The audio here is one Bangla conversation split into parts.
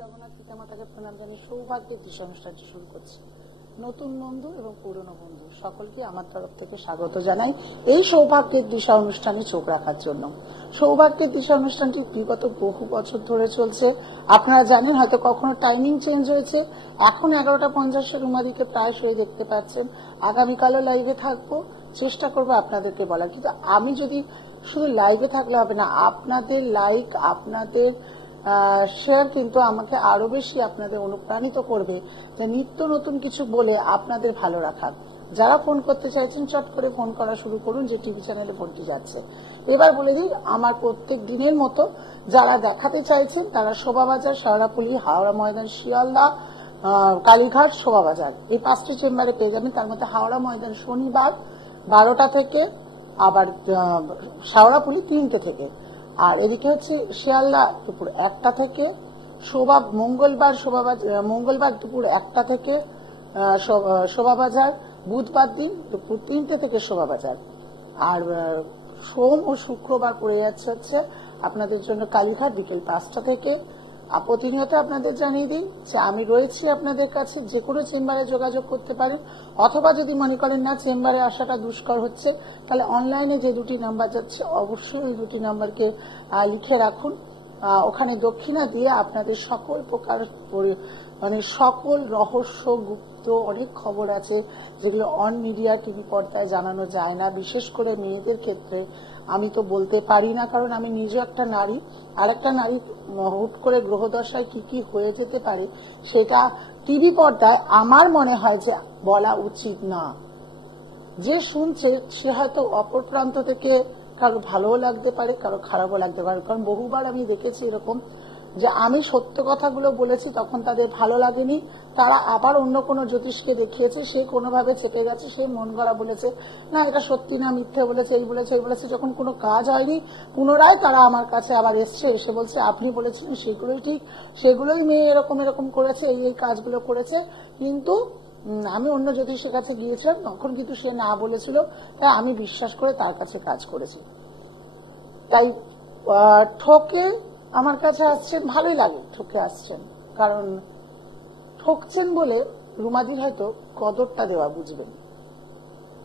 জগন্নাথ পিতামাতাকে প্রণাম জানিয়ে সৌভাগ্যের দিশা অনুষ্ঠানটি শুরু করছি। নতুন বন্ধু এবং পুরনো বন্ধু সকলকে আমার তরফ থেকে স্বাগত জানাই এই সৌভাগ্যের দিশা অনুষ্ঠানে চোখ রাখার জন্য। সৌভাগ্যের দিশা অনুষ্ঠানটি বিগত বহু বছর ধরে চলছে। আপনারা জানেন, হয়তো কখনো টাইমিং চেঞ্জ হয়েছে। এখন 11:50 রুমাদিকে প্রায়শই দেখতে পাচ্ছেন। আগামীকালও লাইভে থাকবো, চেষ্টা করবো আপনাদেরকে বলার। কিন্তু আমি যদি শুধু লাইভে থাকলে হবে না, আপনাদের লাইক, আপনাদের শেয়ার কিন্তু আমাকে আরো বেশি আপনাদের অনুপ্রাণিত করবে যে নিত্য নতুন কিছু বলে আপনাদের ভালো রাখা। যারা ফোন করতে চাইছেন চট করে ফোন করা শুরু করুন, যে টিভি চ্যানেলে ফোনটি যাচ্ছে। এবার বলে দিই, আমার প্রত্যেক দিনের মতো যারা দেখাতে চাইছেন তারা শোভাবাজার, শেওড়াফুলি, হাওড়া ময়দান, শিয়ালদা, কালীঘাট, শোভাবাজার এই 5টি চেম্বারে পেয়ে যাবেন। তার মধ্যে হাওড়া ময়দান শনিবার 12টা থেকে, আবার শেওড়াফুলি 3টে থেকে, আর এদিকে হচ্ছে শিয়ালদা দুপুর 1টা থেকে, মঙ্গলবার দুপুর 1টা থেকে শোভাবাজার, বুধবার দিন দুপুর 3টে থেকে শোভাবাজার, আর সোম ও শুক্রবার পড়ে যাচ্ছে হচ্ছে আপনাদের জন্য কালীঘাট বিকেল 5টা থেকে। প্রতিনিয়ত আপনাদের জানিয়ে দিই যে আমি রয়েছি আপনাদের কাছে, যে কোনো চেম্বারে যোগাযোগ করতে পারেন, অথবা যদি মনে করেন না চেম্বারে আসাটা দুষ্কর হচ্ছে, তাহলে অনলাইনে যে 2টি নাম্বার যাচ্ছে অবশ্যই ওই 2টি নাম্বারকে লিখে রাখুন। ওখানে দক্ষিণা দিয়ে আপনাদের সকল প্রকার সকল রহস্য গুপ্ত অনেক খবর আছে যেগুলো অন মিডিয়া টিভি পর্দায় জানানো যায় না। বিশেষ করে মেয়েদের ক্ষেত্রে আমি তো বলতে পারি না, কারণ আমি নিজে একটা নারী। আর একটা নারী হুট করে গ্রহদশায় কি কি হয়ে যেতে পারে সেটা টিভি পর্দায় আমার মনে হয় যে বলা উচিত না। যে শুনছে সে হয়তো অপর প্রান্ত থেকে কারো ভালোও লাগতে পারে, কারো খারাপও লাগতে পারে। কারণ বহুবার আমি দেখেছি এরকম যে আমি সত্য কথাগুলো বলেছি, তখন তাদের ভালো লাগেনি, তারা আবার অন্য কোনো জ্যোতিষকে দেখিয়েছে, সে কোনোভাবে চেপে গেছে, সে মন গড়া বলেছে, না এটা সত্যি না, মিথ্যে বলেছে, এই বলেছে এই বলেছে। যখন কোনো কাজ হয়নি পুনরায় তারা আমার কাছে আবার এসছে, এসে বলছে আপনি বলেছিলেন সেগুলোই ঠিক, সেগুলোই মেয়ে এরকম এরকম করেছে, এই কাজগুলো করেছে, কিন্তু আমি অন্য জ্যোতিষের কাছে গিয়েছিলাম, তখন কিন্তু সে না বলেছিল, তাই আমি বিশ্বাস করে তার কাছে কাজ করেছি। তাই ঠকে আমার কাছে আসছেন, ভালোই লাগে ঠকে আসছেন, কারণ ঠকছেন বলে রুমাদির হয়তো কদরটা দেওয়া বুঝবেন।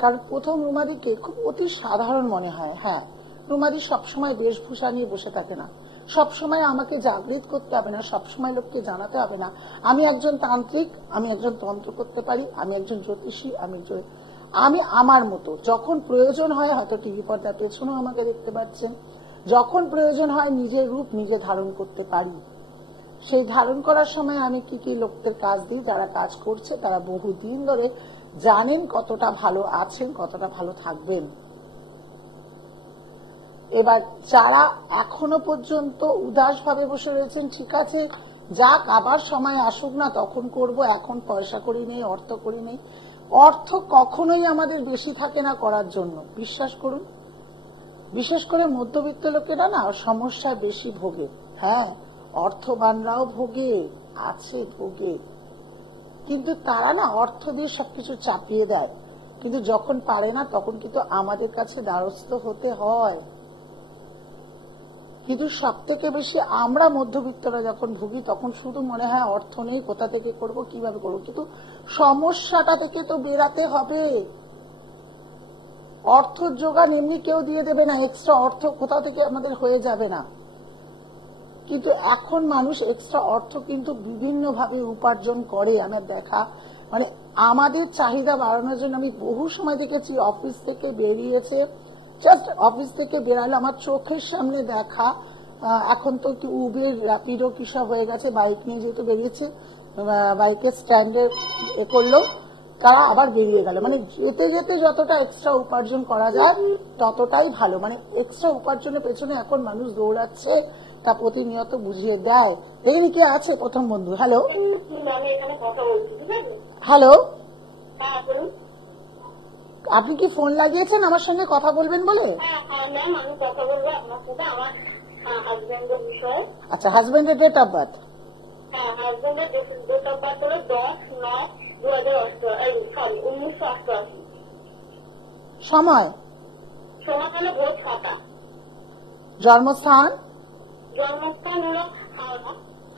কারণ প্রথম রুমাদিকে খুব অতি সাধারণ মনে হয়। হ্যাঁ, রুমাদি সবসময় বেশভূষা নিয়ে বসে থাকে না, সবসময় আমাকে জাগৃত করতে হবে না, সবসময় লোককে জানাতে হবে না আমি একজন তান্ত্রিক, আমি একজন তন্ত্র করতে পারি, আমি একজন জ্যোতিষী, আমি আমার মতো যখন প্রয়োজন হয়, হয়তো টিভি পর্দার পেছনেও আমাকে দেখতে পাচ্ছেন, যখন প্রয়োজন হয় নিজের রূপ নিজে ধারণ করতে পারি। সেই ধারণ করার সময় আমি কি কি লোকদের কাজ দিই, যারা কাজ করছে তারা বহুদিন ধরে জানেন কতটা ভালো আছেন, কতটা ভালো থাকবেন। এবার যারা এখনো পর্যন্ত উদাস ভাবে বসে রয়েছেন, ঠিক আছে যাক, আবার সময় আসুক না তখন করব, এখন পয়সা করি নেই, অর্থ করি নেই। অর্থ কখনোই আমাদের বেশি থাকে না করার জন্য, বিশ্বাস করুন। বিশেষ করে মধ্যবিত্ত লোকেরা না সমস্যায় বেশি ভোগে। হ্যাঁ, অর্থবানরাও ভোগে, আছে ভোগে, কিন্তু তারা না অর্থ দিয়ে সবকিছু চাপিয়ে দেয়, কিন্তু যখন পারে না তখন কিন্তু আমাদের কাছে দ্বারস্থ হতে হয়। কিন্তু সব থেকে বেশি আমরা মধ্যবিত্তরা যখন ভুগি, তখন শুধু মনে হয় অর্থ নেই, কোথা থেকে করব, কিভাবে করব। কিন্তু সমস্যাটা থেকে তো বেরাতে হবে। অর্থ জোগান এমনি কেউ দিয়ে দেবে না, এক্সট্রা অর্থ কোথাও থেকে আমাদের হয়ে যাবে না। কিন্তু এখন মানুষ এক্সট্রা অর্থ কিন্তু বিভিন্ন ভাবে উপার্জন করে। আমার দেখা, মানে আমাদের চাহিদা বাড়ানোর জন্য আমি বহু সময় দেখেছি, অফিস থেকে বেরিয়েছে, জাস্ট অফিস থেকে বেরালো, আমার চোখের সামনে দেখা, এখন তো একটু উবের, র্যাপিডো কিসব হয়ে গেছে, বাইক নিয়ে যেহেতু বেরিয়েছে, বাইকের স্ট্যান্ডে এ করলো, তারা আবার বেরিয়ে গেল। মানে যেতে যেতে যতটা এক্সট্রা উপার্জন করা যায় ততটাই ভালো। মানে এক্সট্রা উপার্জনের পেছনে এখন মানুষ দৌড়াচ্ছে, তা প্রতিনিয়ত বুঝিয়ে দেয়। দেখেনি কে আছে প্রথম বন্ধু। হ্যালো হ্যালো, আপনি কি ফোন লাগিয়েছেন আমার সঙ্গে কথা বলবেন বলে? আচ্ছা, হাজবেন্ডের ডেট অফ বার্থ? সময়? জন্মস্থান?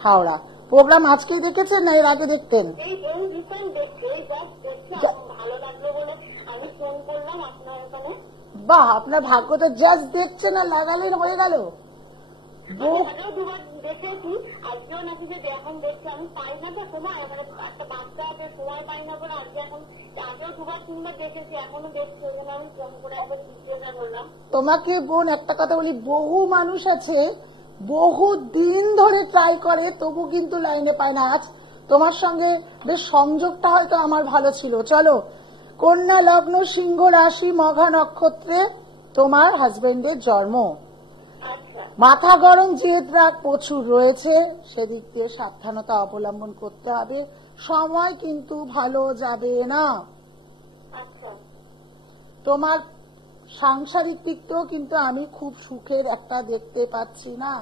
হাওড়া। প্রোগ্রাম আজকেই দেখেছেন না এর আগে দেখতেন? বাহ, আপনার ভাগ্য তো জাস্ট দেখছেন আর লাগালেন হয়ে গেল। তোমাকে বোন একটা কথা বলি, বহু মানুষ আছে বহু দিন ধরে ট্রাই করে তবু কিন্তু লাইনে পায় না। আজ তোমার সঙ্গে বেশ সংযোগটা হয়তো আমার ভালো ছিল। চলো, কন্যা লগ্ন, সিংহ রাশি, মঘা নক্ষত্রে তোমার হাজবেন্ডের জন্ম। মাথা গরম, জেদ রাগ প্রচুর রয়েছে, সেদিক দিয়ে সাবধানতা অবলম্বন করতে হবে। সময় কিন্তু ভালো যাবে না। তোমার সাংসারিক দিকটাও কিন্তু আমি খুব সুখের একটা দেখতে পাচ্ছি না।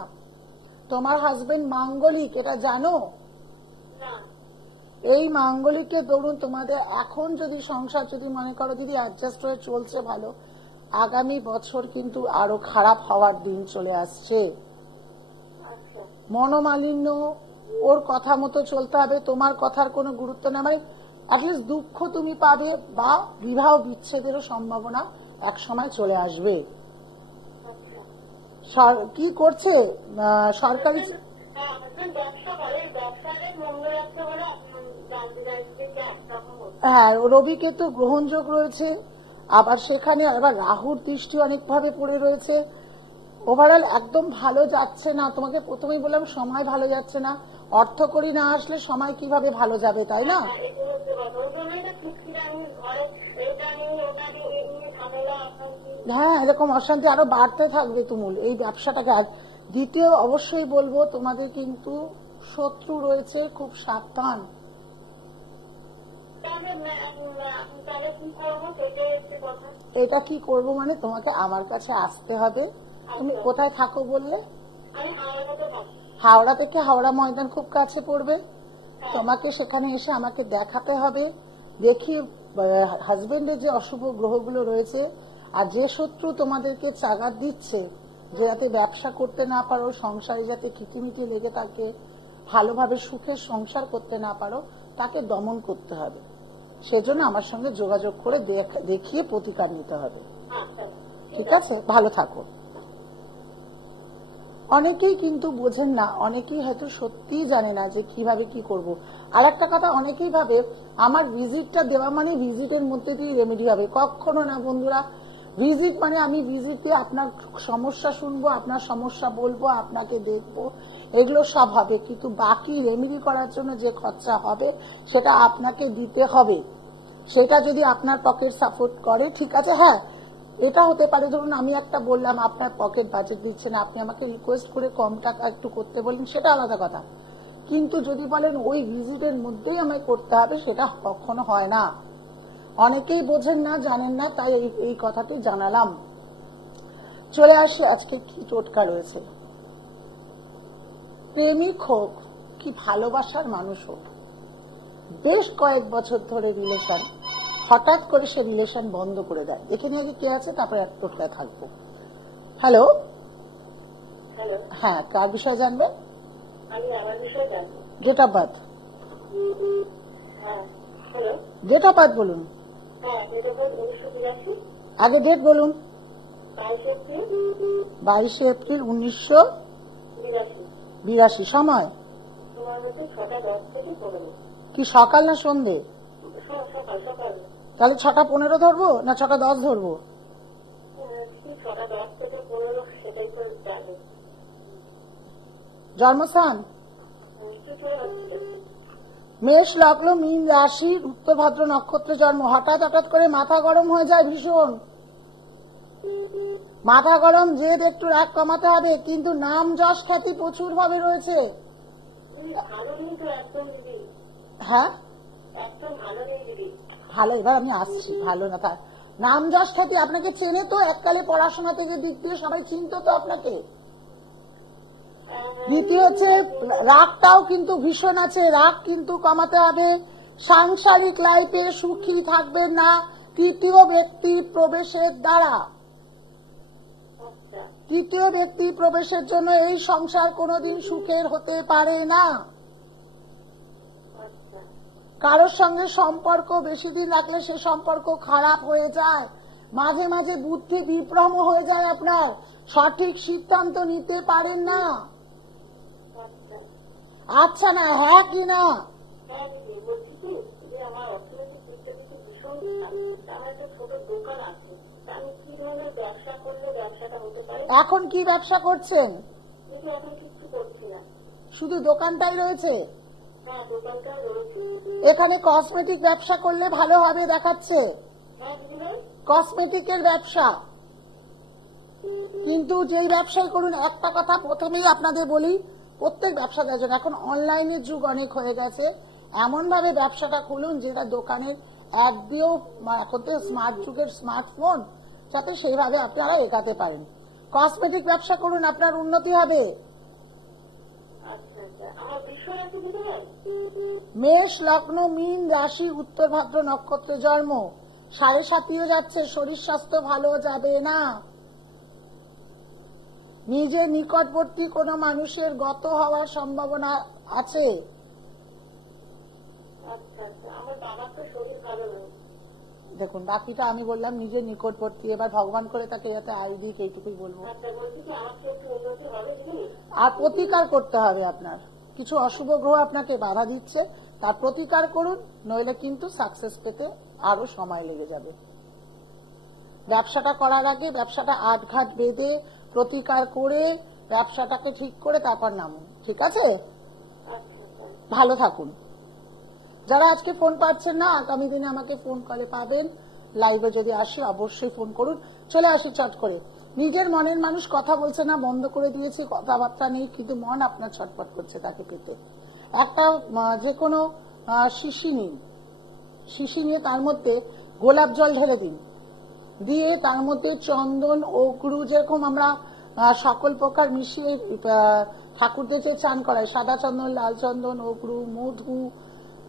তোমার হাজবেন্ড মাঙ্গলিক, এটা জানো? এই মাঙ্গলিককে ধরুন তোমাদের এখন যদি সংসার যদি মনে করো দিদি অ্যাডজাস্ট হয়ে চলছে ভালো, আগামী বছর কিন্তু আরো খারাপ হওয়ার দিন চলে আসছে। মনোমালিন্য, ওর কথা মতো চলতে হবে, তোমার কথার কোনো গুরুত্ব না, মানে অ্যাটলিস্ট দুঃখ তুমি পাবে বা বিবাহ বিচ্ছেদেরও সম্ভাবনা এক সময় চলে আসবে। কি করছে সরকারি? হ্যাঁ, রবিকে তো গ্রহণযোগ রয়েছে, আবার সেখানে আবার রাহুর দৃষ্টি অনেকভাবে পড়ে রয়েছে। ওভারঅল একদম ভালো যাচ্ছে না। তোমাকে প্রথমেই বললাম সময় ভালো যাচ্ছে না। অর্থকড়ি না আসলে সময় কিভাবে ভালো যাবে, তাই না? হ্যাঁ, এরকম অশান্তি আরো বাড়তে থাকবে তুমুল এই ব্যবসাটাকে। আর দ্বিতীয় অবশ্যই বলবো তোমাদের কিন্তু শত্রু রয়েছে, খুব সাবধান। এটা কি করব মানে তোমাকে আমার কাছে আসতে হবে। তুমি কোথায় থাকো বললে? হাওড়া থেকে হাওড়া ময়দান খুব কাছে পড়বে। তোমাকে সেখানে এসে আমাকে দেখাতে হবে। দেখি হাজবেন্ডের যে অশুভ গ্রহগুলো রয়েছে আর যে শত্রু তোমাদেরকে চাগার দিচ্ছে যে যাতে ব্যবসা করতে না পারো, সংসারে যাতে কিটিমিটি লেগে থাকে, ভালোভাবে সুখের সংসার করতে না পারো, তাকে দমন করতে হবে। সেজন্য আমার সঙ্গে যোগাযোগ করে দেখিয়ে প্রতিকার নিতে হবে। ঠিক আছে, ভালো থাকো। অনেকেই কিন্তু বোঝেন না, অনেকেই হয়তো সত্যিই জানে না যে কিভাবে কি করব। আর একটা কথা, অনেকেই ভাবে আমার ভিজিটটা দেওয়া মানে ভিজিটের মধ্যে দিয়ে রেমেডি হবে। কখনো না বন্ধুরা, ভিজিট মানে আমি ভিজিট দিয়ে আপনার সমস্যা শুনবো, আপনার সমস্যা বলবো, আপনাকে দেখবো, এগুলো সব হবে, কিন্তু বাকি রেমেডি করার জন্য যে খরচা হবে সেটা আপনাকে দিতে হবে। সেটা যদি আপনার পকেট সাপোর্ট করে ঠিক আছে। হ্যাঁ, এটা হতে পারে ধরুন আমি একটা বললাম, আপনার পকেট বাজেট দিচ্ছেন, আপনি আমাকে রিকোয়েস্ট করে কম টাকা একটু করতে বলেন, সেটা আলাদা কথা। কিন্তু যদি বলেন ওই ভিজিটের মধ্যেই আমায় করতে হবে, সেটা কখনো হয় না। অনেকেই বোঝেন না, জানেন না, তাই এই কথাটি জানালাম। চলে আসি আজকে কি টোটকা রয়েছে। প্রেমিক হোক কি ভালোবাসার মানুষ হোক, বেশ কয়েক বছর ধরে রিলেশন, হঠাৎ করে সে রিলেশন বন্ধ করে দেয়। দেখে নিয়ে আগে কে আছে, তারপরে এক টোটকায় থাকবো। হ্যালো, হ্যাঁ, কার বিষয়ে জানবে? Date of birth. Date of birth বলুন, আগে ডেট বলুন। 22 এপ্রিল 1982। সময় কি সকাল না সন্ধে? তাহলে 6:15 ধরবো না 6:10 ধরবো? জন্মস্থান মেষ লগ্ন, মীন রাশি, উত্তর ভাদ্র নক্ষত্রে জন্ম। হঠাৎ করে মাথা গরম হয়ে যায় ভীষণ, মাথা গরম, জেদ একটু রাগ কমাতে হবে, কিন্তু নাম যশ খ্যাতি প্রচুর ভাবে রয়েছে। হ্যাঁ ভালো, এবার আমি আসছি। ভালো না তার নাম যশ খ্যাতি, আপনাকে চেনে তো, এককালে পড়াশোনা থেকে দিক দিয়ে সবাই চিনত তো আপনাকে। দ্বিতীয় হচ্ছে রাগটাও কিন্তু ভীষণ আছে, রাগ কিন্তু কমাতে হবে। সাংসারিক লাইফে সুখী থাকবেন না তৃতীয় ব্যক্তি প্রবেশের দ্বারা। তৃতীয় ব্যক্তি প্রবেশের জন্য এই সংসার কোনোদিন সুখের হতে পারে না। কারোর সঙ্গে সম্পর্ক বেশি দিন রাখলে সে সম্পর্ক খারাপ হয়ে যায়, মাঝে মাঝে বুদ্ধি বিভ্রম হয়ে যায়, আপনার সঠিক সিদ্ধান্ত নিতে পারেন না। আচ্ছা না, হ্যাঁ কি না? এখন কি ব্যবসা করছেন? শুধু দোকানটাই রয়েছে? এখানে কসমেটিক ব্যবসা করলে ভালো হবে দেখাচ্ছে, কসমেটিকের ব্যবসা। কিন্তু যেই ব্যবসায় করুন, একটা কথা প্রথমেই আপনাদের বলি, প্রত্যেক ব্যবসাদার জন্য এখন অনলাইনের যুগ অনেক হয়ে গেছে, এমন ভাবে ব্যবসাটা খুলুন যেটা দোকানের অ্যাড দিয়েও, এখন তো স্মার্ট যুগের স্মার্টফোন, যাতে সেইভাবে আপনারা এগাতে পারেন। কসমেটিক ব্যবসা করুন, আপনার উন্নতি হবে। মেষ লগ্ন, মীন রাশি, উত্তর ভাদ্র নক্ষত্রে জন্ম, 7.5 যাচ্ছে, শরীর স্বাস্থ্য ভালো যাবে না। নিজের নিকটবর্তী কোনো মানুষের গত হওয়ার সম্ভাবনা আছে। দেখুন বাকিটা আমি বললাম নিজের নিকটবর্তী, এবার ভগবান করে তাকে যাতে আয়ু দিক, এইটুকুই বলবো। আর প্রতিকার করতে হবে, আপনার কিছু অশুভ গ্রহ আপনাকে বাধা দিচ্ছে, তার প্রতিকার করুন, নইলে কিন্তু সাকসেস পেতে আরো সময় লেগে যাবে। ব্যবসাটা করার আগে ব্যবসাটা আটঘাট বেঁধে প্রতিকার করে ব্যবসাটাকে ঠিক করে তারপর নামুন, ঠিক আছে? ভালো থাকুন। যারা আজকে ফোন পাচ্ছেন না, আগামী দিনে আমাকে ফোন করে পাবেন। লাইভে যদি আসে অবশ্যই ফোন করুন, চলে আসি চট করে। নিজের মনের মানুষ কথা বলছে না, বন্ধ করে দিয়েছি, কথাবার্তা নেই, কিন্তু মন আপনার ছটফট করছে তাকে পেতে। একটা যে কোনো শিশি নিন, শিশি নিয়ে তার মধ্যে গোলাপ জল ঢেলে দিন, দিয়ে তার মধ্যে চন্দন, অগ্রু, যেরকম আমরা সকল প্রকার মিশিয়ে ঠাকুরদের যে চান করায়, সাদা চন্দন, লাল চন্দন, অগ্রু, মধু,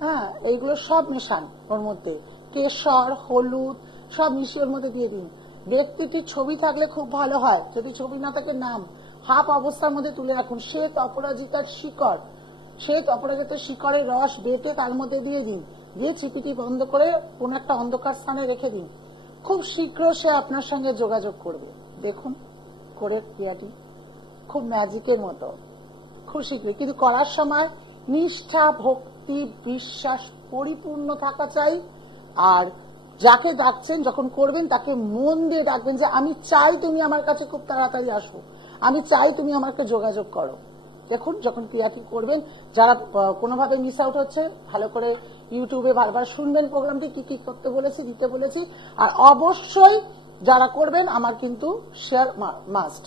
হ্যাঁ, এইগুলো সব মেশান ওর মধ্যে, কেশর, হলুদ সব মিশিয়ে ওর মধ্যে দিয়ে দিন। ব্যক্তিটির ছবি থাকলে খুব ভালো হয়, যদি ছবি না থাকে নাম হাফ অবস্থার মধ্যে তুলে রাখুন। শ্বেত অপরাজিতার শিকড়, শ্বেত অপরাজিতার শিকড়ের রস বেটে তার মধ্যে দিয়ে দিন, দিয়ে চিপিটি বন্ধ করে কোন একটা অন্ধকার স্থানে রেখে দিন। খুব শীঘ্র সে আপনার সঙ্গে যোগাযোগ করবে। দেখুন করে ক্রিয়াটি খুব ম্যাজিকের মতো, খুব শীঘ্র। কিন্তু করার সময় নিষ্ঠা, ভক্তি, বিশ্বাস পরিপূর্ণ থাকা চাই। আর যাকে ডাকছেন যখন করবেন তাকে মন দিয়ে ডাকবেন, যে আমি চাই তুমি আমার কাছে খুব তাড়াতাড়ি আসো, আমি চাই তুমি আমাকে যোগাযোগ করো। দেখুন যখন ক্রিয়াটি করবেন, যারা কোনোভাবে মিস আউট হচ্ছে, ভালো করে ইউটিউবে বারবার শুনবেন প্রোগ্রামটি, কি কি করতে বলেছি, দিতে বলেছি। আর অবশ্যই যারা করবেন, আমার কিন্তু শেয়ার মাস্ট,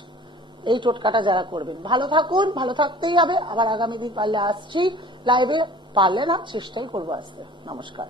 এই টোটকাটা যারা করবেন। ভালো থাকুন, ভালো থাকতেই হবে। আবার আগামী দিন পারলে আসছি লাইভে, পারলে না চেষ্টাই করবো আসতে। নমস্কার।